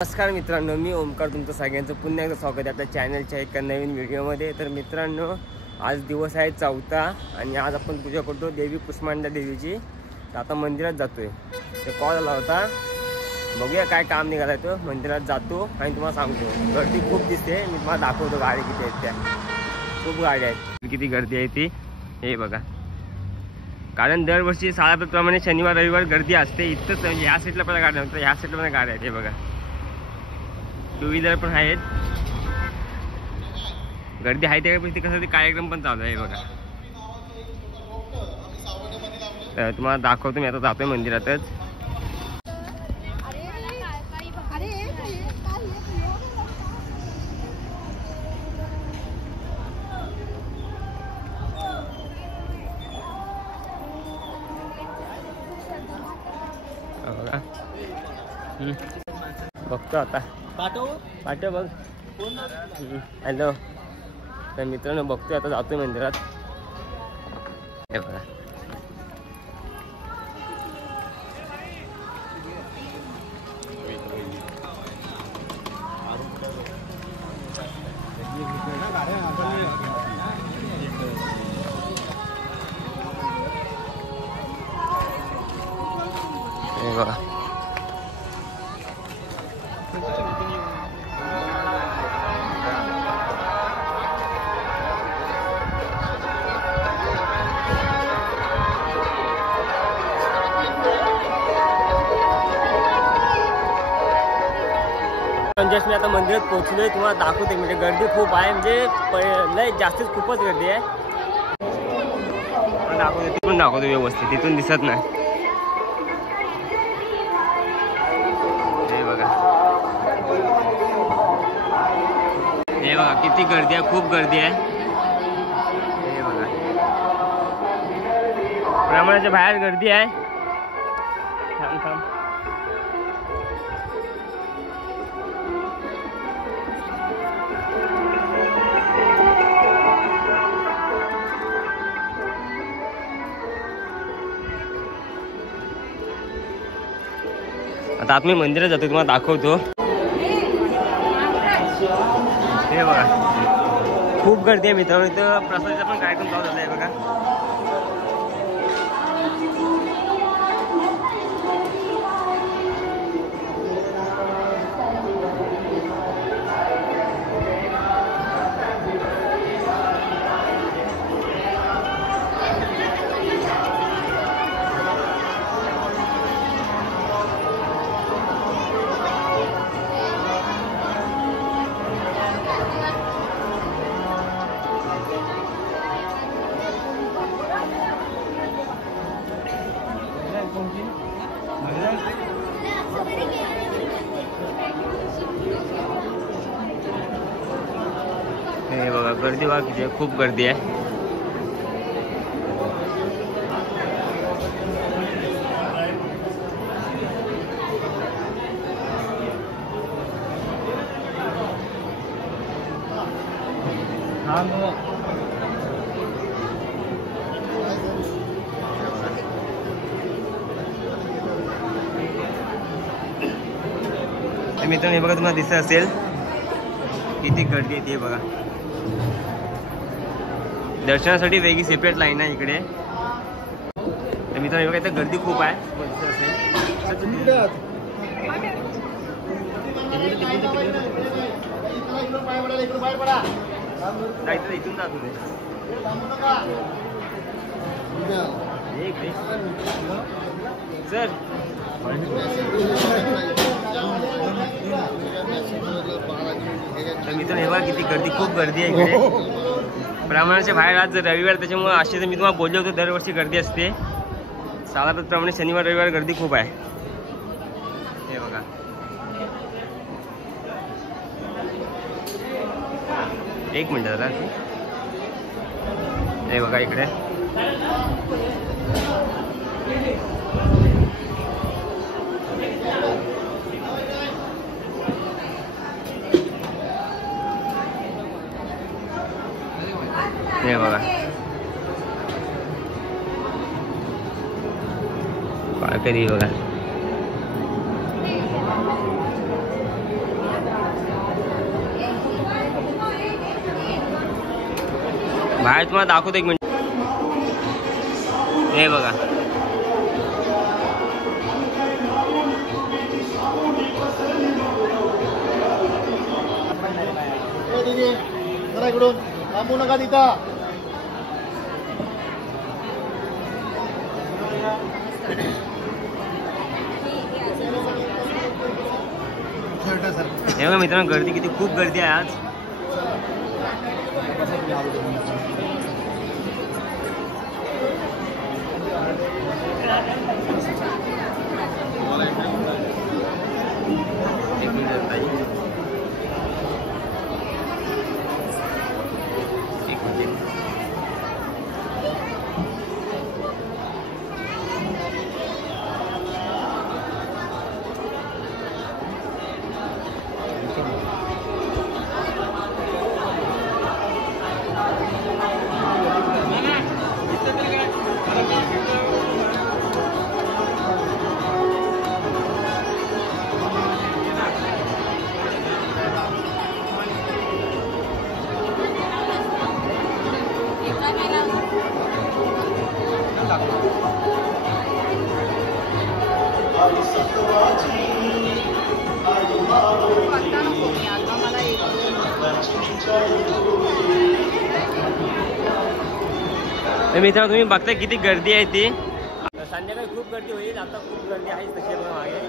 नमस्कार मित्रांनो, मी ओमकार तुमचं सगळ्यांचं पुन्हा एकदा स्वागत आहे आपल्या चॅनलच्या एका नवीन व्हिडिओमध्ये। तर मित्रांनो, आज दिवस आहे 4था आणि आज आपण पूजा करतो देवी कुष्मांडा देवीची। तर आता मंदिरात जातोय, तर कॉल आला होता, बघूया काय काम निघाला तो। मंदिरात जातो आणि तुम्हाला सांगतो। गर्दी खूप दिसते, मी तुम्हाला दाखवतो गाडी किती आहेत त्या। खूप गाड्या आहेत, किती गर्दी आहे ती हे बघा। कारण दरवर्षी सालाप्रमाणे शनिवार रविवार गर्दी असते इथंच, म्हणजे ह्या साईडला पण गाड्या नव्हत्या, ह्या साईडला पण गाड्या आहेत हे बघा। टू व्हीलर पण आहेत, गर्दी आहे त्यापैकी कसं ते कार्यक्रम पण चालू आहे बघा। तर तुम्हाला दाखवतो, मी आता जातोय मंदिरातच। बघतो आता, पाठव बघ। हॅलो, तर मित्रांनो बघतोय आता, जातोय मंदिरात हे बघा। हे बघा जस्ट मी आता मंदिरात पोहोचलोय, तुम्हाला दाखवते। म्हणजे गर्दी खूप आहे, म्हणजे लय जास्तच खूपच गर्दी आहे। दाखवतो, तिथून दाखवतो व्यवस्थित, तिथून दिसत नाही हे बघा। हे बघा किती गर्दी आहे, खूप गर्दी आहे हे बघा। ब्राह्मणाच्या बाहेर गर्दी आहे। थांब थांब, आता आम्ही मंदिरात जातो, तुम्हाला दाखवतो हे बघा। खूप गर्दी आहे मित्रांनो, इथं प्रसादाचा पण कार्यक्रम चालू झाला आहे बघा। हे बघा गर्दी बघा किती आहे, खूप गर्दी आहे। मित्रांनो हे बघा, तुम्हाला दिसत असेल किती गर्दी आहे ते बघा। दर्शनासाठी वेगळी सेपरेट लाईन आहे इकडे। तर मित्रांनो हे बघा, इथं गर्दी खूप आहे, दिसत असेल। इथून जातो सर। तर मित्रांनो हे बघा किती गर्दी, खूप गर्दी आहे इकडे। ब्राह्मणाच्या बाहेर आज रविवार, त्याच्यामुळे असे तर मी तुम्हाला बोललो होतो दरवर्षी गर्दी असते। सालाप्रमाणे शनिवार रविवार गर्दी खूप आहे हे बघा। एक मिनिट दादा, हे बघा इकडे हे बघा काय करी बघा। बाहेर तुम्हाला दाखवतो एक मिनिट. हे बघा इकडून थांबू नका तिथं. हे बघा मित्रांनो गर्दी किती, खूप गर्दी आहे आज. मित्रांनो तुम्ही बघताय किती गर्दी आहे ती. संध्याकाळी खूप गर्दी होईल, आता खूप गर्दी आहे तशी मागे.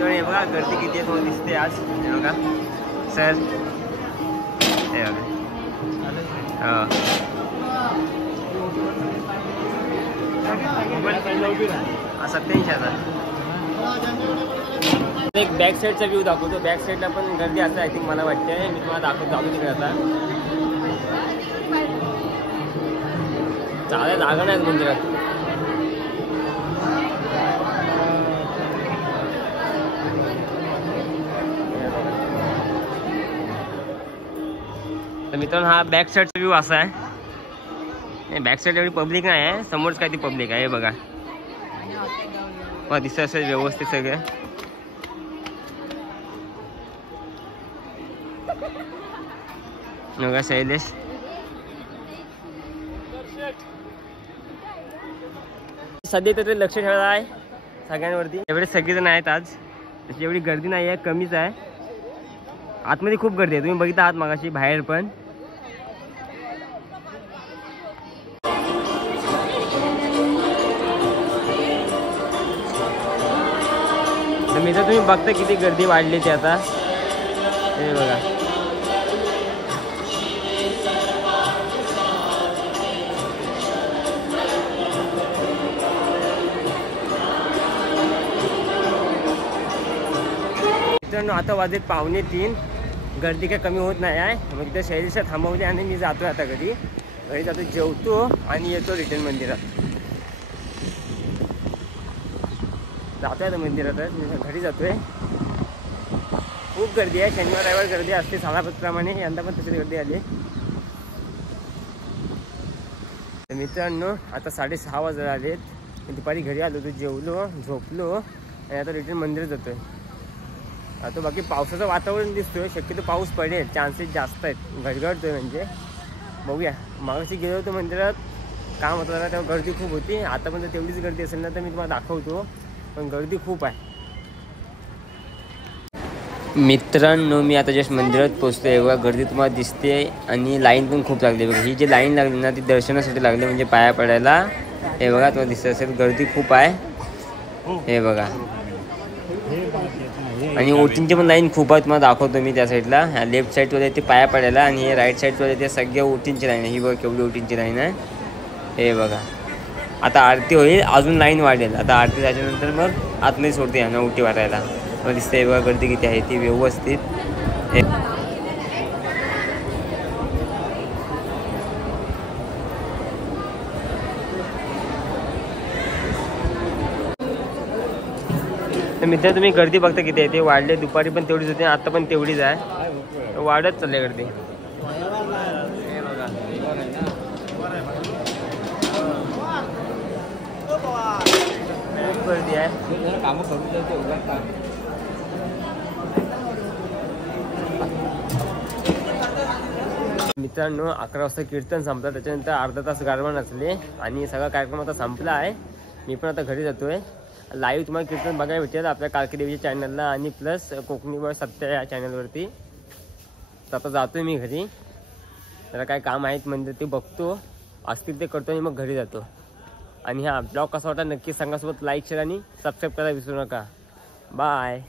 हे बघा गर्दी किती आहे तुम्हाला दिसते आज. हे बघा सर, हे बघा हो 87,000. एक बॅक साईडचा व्ह्यू दाखवतो. बॅक साईडला पण गर्दी असं आय थिंक मला वाटते. मी तुम्हाला दाखवतो तिकडे. आता चांगल्या जागा नाही मंदिरात. तर मित्रांनो हा बॅक साईडचा व्ह्यू असा आहे. बॅक साईड एवढी पब्लिक नाही आहे, समोरच काय ती पब्लिक आहे. हे बघा दिसत असेल व्यवस्थित सगळं. बघा शैलेश सध्या तर लक्ष ठेवलं आहे सगळ्यांवरती. एवढे सगळेजण आहेत आज, तशी एवढी गर्दी नाही आहे, कमीच आहे. आतमध्ये खूप गर्दी आहे, तुम्ही बघितला आहात मागाशी बाहेर पण. मी तर तुम्ही बघता किती गर्दी वाढली ती आता. हे बघा मित्रांनो आता वाजलेत 2:45. गर्दी काय कमी होत नाही आहे. मग तिथे शैलीशा थांबवली आणि मी जातो आता घरी जातो, जेवतो आणि येतो रिटर्न मंदिरात. जातो आता मंदिरातच, मी घरी जातोय. खूप गर्दी आहे. शनिवार रविवार गर्दी असते सालाप्रमाणे, यंदा पण तशी गर्दी आली. तर मित्रांनो आता 6:30 वाजता आलेत. दुपारी घरी आलो होतो, जेवलो झोपलो आणि आता रिटर्न मंदिरात जातोय. आता बाकी पावसाचं वातावरण दिसतोय, शक्यतो पाऊस पडेल, चान्सेस जास्त आहेत. गडगडतोय म्हणजे बघूया. मागाशी गेलो होतो मंदिरात, काम होतं ना, तेव्हा गर्दी खूप होती. आता पण तेवढीच गर्दी असेल ना तर मी तुम्हाला दाखवतो, पण गर्दी खूप आहे. मित्रांनो मी आता जस्ट मंदिरात पोचतोय. बघा गर्दी तुम्हाला दिसते आणि लाईन पण खूप लागली. बघा ही जी लाईन लागली ना ती दर्शनासाठी लागली, म्हणजे पाया पडायला. हे बघा तुम्हाला दिसत असेल गर्दी खूप आहे. हे बघा आणि ओटींची पण लाईन खूप आहे, तुम्हाला दाखवतो मी. त्या साईडला ह्या लेफ्ट साईडवर ते पाया पडायला आणि हे राईट साईडवर ते सगळ्या ओटींची लाईन आहे. ही बघा केवढी ओटींची लाईन आहे. हे बघा आता आरती होईल, अजून लाईन वाढेल. आता आरती झाल्यानंतर मग आतमध्ये सोडते यांना ओटी वाटायला. मग दिसते बघा गर्दी किती आहे ती व्यवस्थित. मित्र तुम्ही गर्दी बघता किती आहे, ते वाढले दुपारी पण तेवढीच होती, आता पण तेवढीच आहे, वाढत चालली गर्दी. खूप गर्दी आहे. मित्रांनो 11 वाजता कीर्तन संपलं, त्याच्यानंतर अर्धा तास गारवा नसले आणि सगळा कार्यक्रम आता संपला आहे. मी पण आता घरी जातोय. लाईव्ह तुम्हाला कीर्तन बघायला भेटेल आपल्या काळकी देवीच्या चॅनलला आणि प्लस कोकणी बॉय सत्य या चॅनलवरती. तर आता जातोय मी घरी, जरा काय काम आहेत म्हणजे ते बघतो, असतील ते करतो आणि मग घरी जातो. आणि हा ब्लॉग कसा वाटला नक्की सांगा, सोबत लाईक शेअर आणि सबस्क्राईब करायला विसरू नका. बाय.